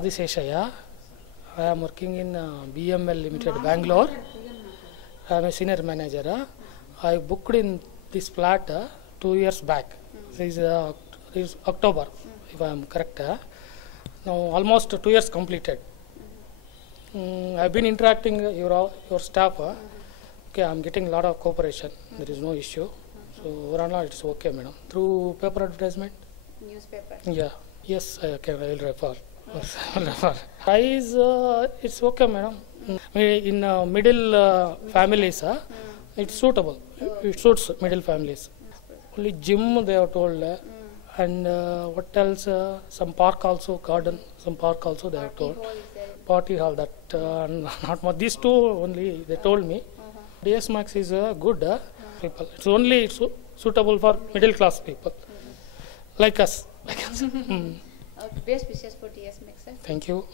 Audiseshaiah. I am working in BML Limited, Bangalore. I am a senior manager. I booked in this flat 2 years back. This is October, if I am correct. Now almost 2 years completed. I have been interacting your staff. Okay, I am getting a lot of cooperation. There is no issue. So overall, it's okay, madam. Through paper advertisement. Newspaper. Yeah. Yes, I will refer. Price, it's okay, madam. In middle families, it's suitable. It suits middle families. Only gym they have told, and what else? Some park also, garden. Some park also they have told. Party hall, that not much. These two only they told me. DS Max is good people. It's only suitable for middle class people like us. Best wishes for DS Max. Thank you.